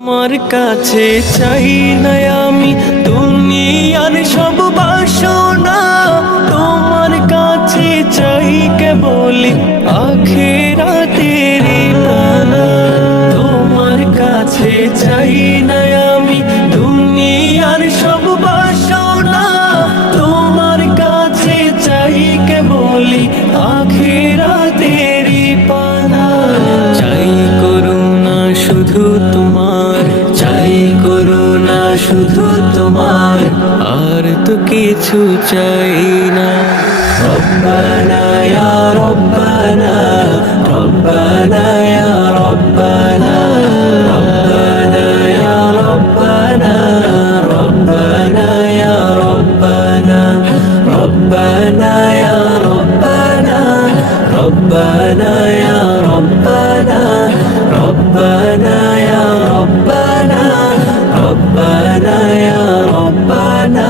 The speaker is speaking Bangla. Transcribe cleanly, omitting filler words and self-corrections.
তোমার কাছে চাই না আমি দুনিয়ার সব বাসনা, তোমার কাছে চাই কেবল আখিরাতের পানা। তোমার কাছে চাই না আমি দুনিয়ার সব বাসনা, তোমার কাছে চাই কেবল আখিরাতের পানা। চাই করুণা শুধু তোমার, চাই করুণা শুধু তোমার, আর তো কিছু চাই না। রব্বানা ইয়া রব্বানা, রব্বানা ইয়া রব্বানা, রব্বানা ইয়া রব্বানা, রব্বানা ইয়া রব্বানা, রব্বানা ইয়া রব্বানা, রব্বানা ইয়া রব্বানা, রব্বানা ইয়া রব্বানা, রব্বানা ইয়া রব্বানা।